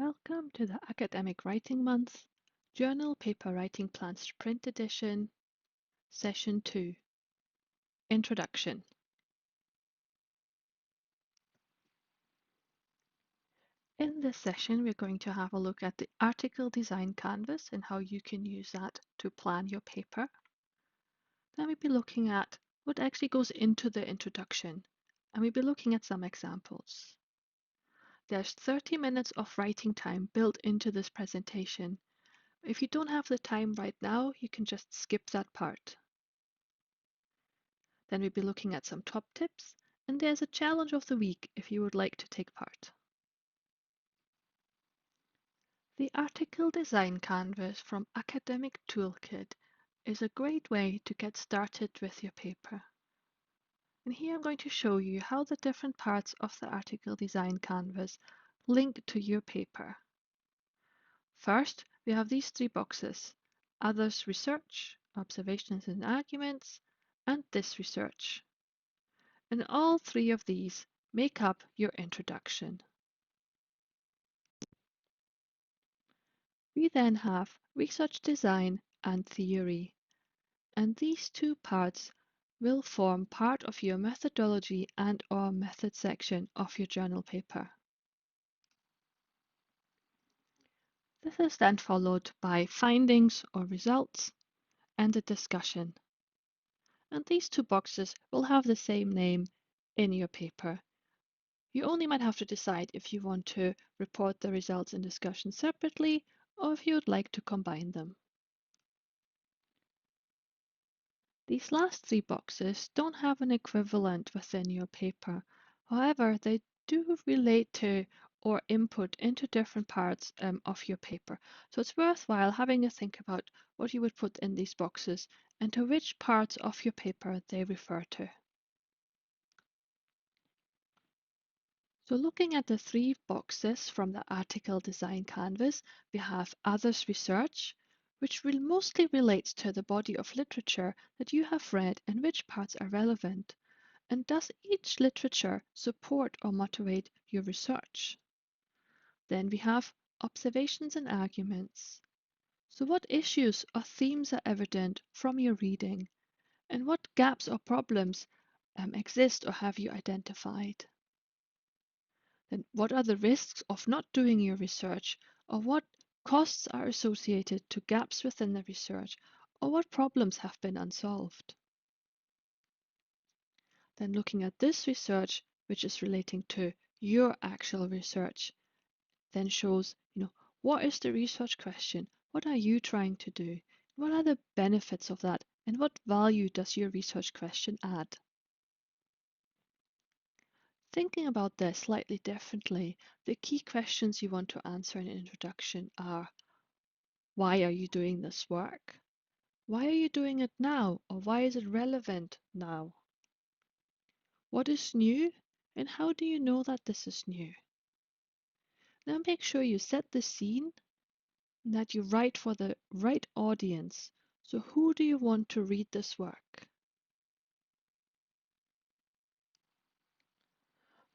Welcome to the Academic Writing Month, Journal Paper Writing Plans Print Edition, Session 2, Introduction. In this session, we're going to have a look at the article design canvas and how you can use that to plan your paper. Then we'll be looking at what actually goes into the introduction, and we'll be looking at some examples. There's 30 minutes of writing time built into this presentation. If you don't have the time right now, you can just skip that part. Then we'll be looking at some top tips, and there's a challenge of the week if you would like to take part. The Article Design Canvas from Academic Toolkit is a great way to get started with your paper. And here I'm going to show you how the different parts of the Article Design Canvas link to your paper. First, we have these three boxes: Others Research, Observations and Arguments, and This Research. And all three of these make up your introduction. We then have Research Design and Theory, and these two parts will form part of your methodology and/or method section of your journal paper. This is then followed by Findings or Results and a discussion. And these two boxes will have the same name in your paper. You only might have to decide if you want to report the results and discussion separately or if you would like to combine them. These last three boxes don't have an equivalent within your paper. However, they do relate to or input into different parts of your paper. So it's worthwhile having a think about what you would put in these boxes and to which parts of your paper they refer to. So looking at the three boxes from the Article Design Canvas, we have Others Research, which will mostly relates to the body of literature that you have read and which parts are relevant. And does each literature support or motivate your research? Then we have Observations and Arguments. So what issues or themes are evident from your reading? And what gaps or problems exist or have you identified? Then what are the risks of not doing your research, or what costs are associated to gaps within the research, or what problems have been unsolved? Then looking at this research, which is relating to your actual research, then shows, what is the research question? What are you trying to do? What are the benefits of that? And what value does your research question add? Thinking about this slightly differently, the key questions you want to answer in an introduction are: why are you doing this work? Why are you doing it now? Or why is it relevant now? What is new? And how do you know that this is new? Now make sure you set the scene and that you write for the right audience. So who do you want to read this work?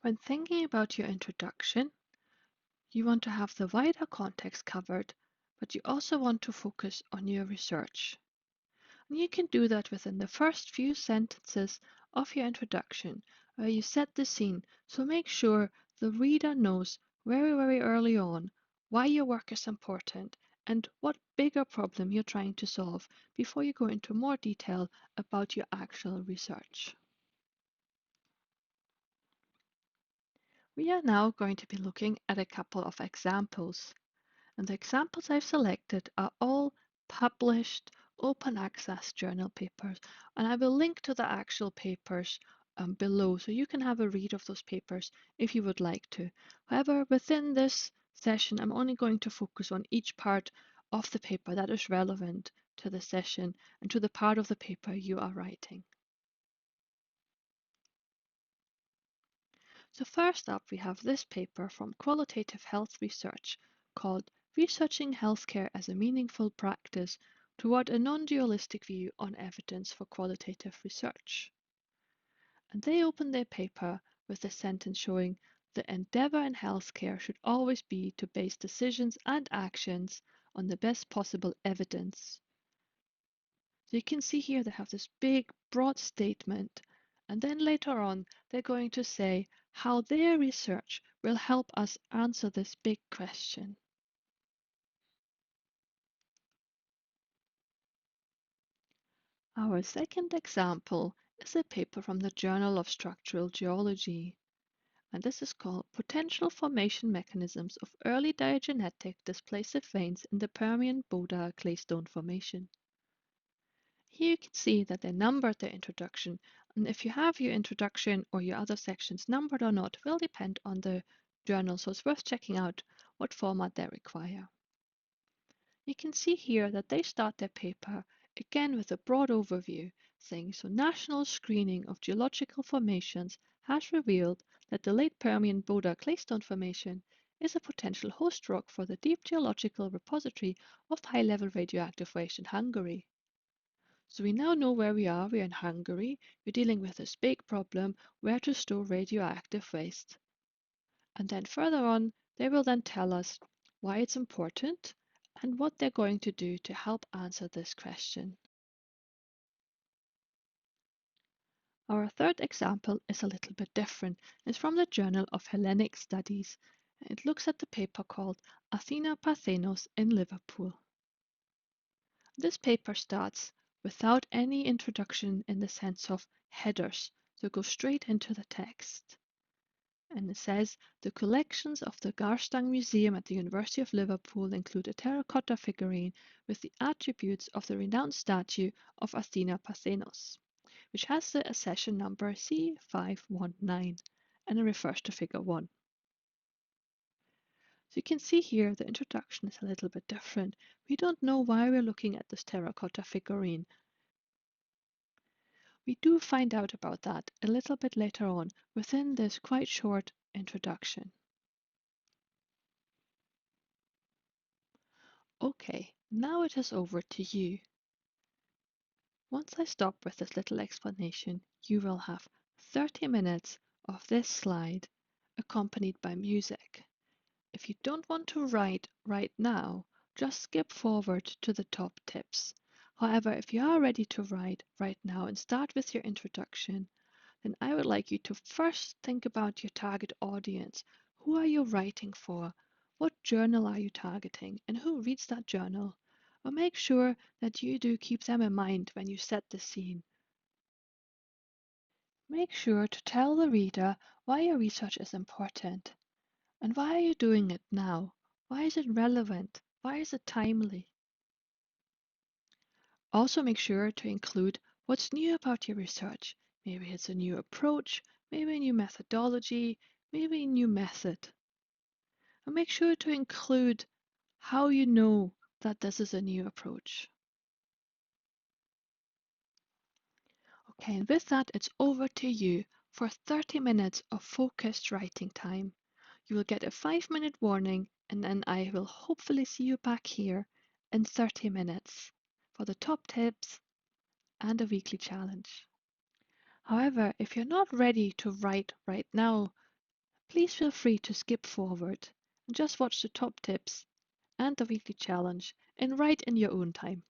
When thinking about your introduction, you want to have the wider context covered, but you also want to focus on your research. And you can do that within the first few sentences of your introduction, where you set the scene. So make sure the reader knows very early on why your work is important and what bigger problem you're trying to solve before you go into more detail about your actual research. We are now going to be looking at a couple of examples. And the examples I've selected are all published open access journal papers. And I will link to the actual papers below, so you can have a read of those papers if you would like to. However, within this session, I'm only going to focus on each part of the paper that is relevant to the session and to the part of the paper you are writing. So first up, we have this paper from Qualitative Health Research called Researching Healthcare as a Meaningful Practice Toward a Non-Dualistic View on Evidence for Qualitative Research. And they open their paper with a sentence showing The endeavor in healthcare should always be to base decisions and actions on the best possible evidence. So you can see here they have this big, broad statement, and then later on they're going to say how their research will help us answer this big question. Our second example is a paper from the Journal of Structural Geology, and this is called Potential Formation Mechanisms of Early Diagenetic Displacive Veins in the Permian-Boda Claystone Formation. Here you can see that they numbered their introduction, and if you have your introduction or your other sections numbered or not will depend on the journal, so it's worth checking out what format they require. You can see here that they start their paper again with a broad overview, saying so national screening of geological formations has revealed that the late Permian Boda Claystone Formation is a potential host rock for the deep geological repository of high-level radioactive waste in Hungary. So we now know where we are. We're in Hungary. We're dealing with this big problem, where to store radioactive waste. And then further on, they will then tell us why it's important and what they're going to do to help answer this question. Our third example is a little bit different. It's from the Journal of Hellenic Studies. It looks at the paper called Athena Parthenos in Liverpool. This paper starts without any introduction in the sense of headers, so go straight into the text. And it says, the collections of the Garstang Museum at the University of Liverpool include a terracotta figurine with the attributes of the renowned statue of Athena Parthenos, which has the accession number C519, and it refers to figure 1. So you can see here the introduction is a little bit different. We don't know why we're looking at this terracotta figurine. We do find out about that a little bit later on within this quite short introduction. Okay, now it is over to you. Once I stop with this little explanation, you will have 30 minutes of this slide accompanied by music. If you don't want to write right now, just skip forward to the top tips. However, if you are ready to write right now and start with your introduction, then I would like you to first think about your target audience. Who are you writing for? What journal are you targeting? And who reads that journal? Or make sure that you do keep them in mind when you set the scene. Make sure to tell the reader why your research is important. And why are you doing it now? Why is it relevant? Why is it timely? Also make sure to include what's new about your research. Maybe it's a new approach, maybe a new methodology, maybe a new method. And make sure to include how you know that this is a new approach. Okay, and with that, it's over to you for 30 minutes of focused writing time. You will get a 5-minute warning, and then I will hopefully see you back here in 30 minutes for the top tips and a weekly challenge. However, if you're not ready to write right now, please feel free to skip forward and just watch the top tips and the weekly challenge and write in your own time.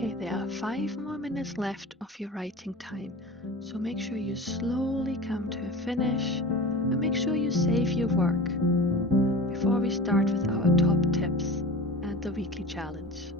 Okay, there are 5 more minutes left of your writing time, so make sure you slowly come to a finish and make sure you save your work before we start with our top tips and the weekly challenge.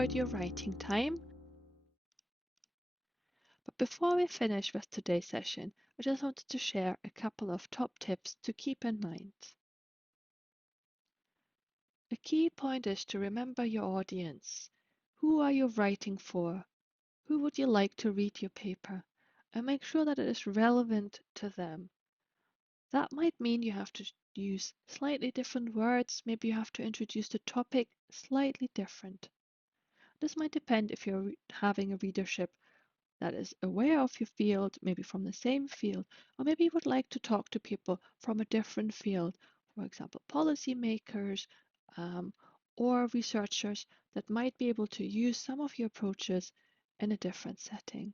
enjoyed your writing time. But before we finish with today's session, I just wanted to share a couple of top tips to keep in mind. A key point is to remember your audience. Who are you writing for? Who would you like to read your paper? And make sure that it is relevant to them. That might mean you have to use slightly different words. Maybe you have to introduce the topic slightly different. This might depend if you're having a readership that is aware of your field, maybe from the same field, or maybe you would like to talk to people from a different field, for example, policymakers or researchers that might be able to use some of your approaches in a different setting.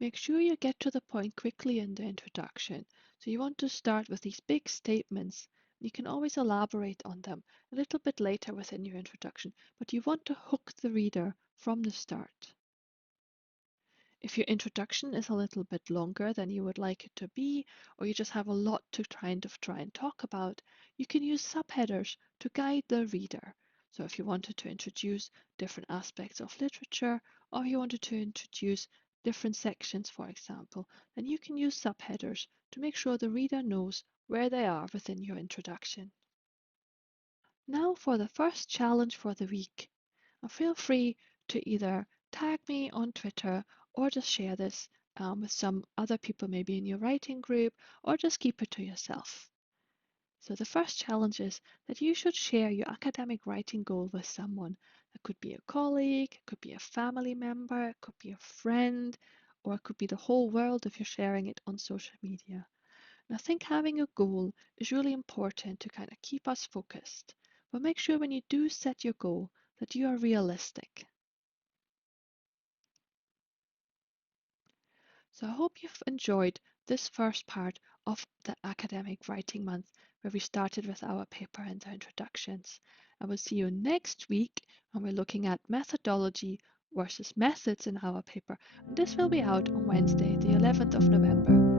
Make sure you get to the point quickly in the introduction. So you want to start with these big statements. You can always elaborate on them a little bit later within your introduction, but you want to hook the reader from the start. If your introduction is a little bit longer than you would like it to be, or you just have a lot to try and talk about, you can use subheaders to guide the reader. So if you wanted to introduce different aspects of literature, or you wanted to introduce different sections, for example, then you can use subheaders to make sure the reader knows where they are within your introduction. Now for the first challenge for the week. Feel free to either tag me on Twitter or just share this with some other people, maybe in your writing group, or just keep it to yourself. So the first challenge is that you should share your academic writing goal with someone. It could be a colleague, it could be a family member, it could be a friend, or it could be the whole world if you're sharing it on social media. And I think having a goal is really important to kind of keep us focused. But make sure when you do set your goal that you are realistic. So I hope you've enjoyed this first part of the Academic Writing Month, where we started with our paper and the introductions. I will see you next week when we're looking at methodology versus methods in our paper. And this will be out on Wednesday, the 11th of November.